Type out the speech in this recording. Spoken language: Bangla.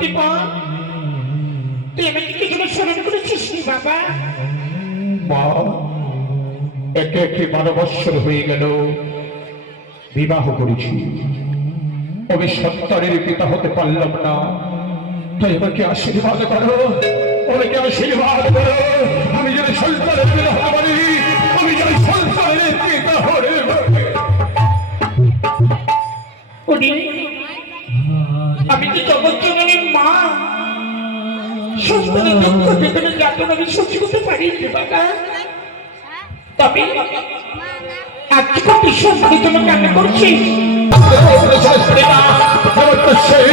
দীপক, তুই আমাকে কি জন্য স্মরণ করেছিস বাবা? মা, একে একে 12 বৎসর হয়ে গেল বিবাহ করেছি, আমি সন্তানের পিতা হতে পারলাম না। তাই আমাকে আশীর্বাদ করো, আমাকে আশীর্বাদ করো। আমি যদি সন্তানের পিতা হতে পারি, আমি যদি সন্তানের পিতা হতে পারি। আমি কি জগৎজননীর মা, সন্তানের দুঃখ বেদনা যাতনা আমি সহ্য করতে পারি বাবা। তবে আজকে খুব ভীষণ জন্য কান্না করছি। সেই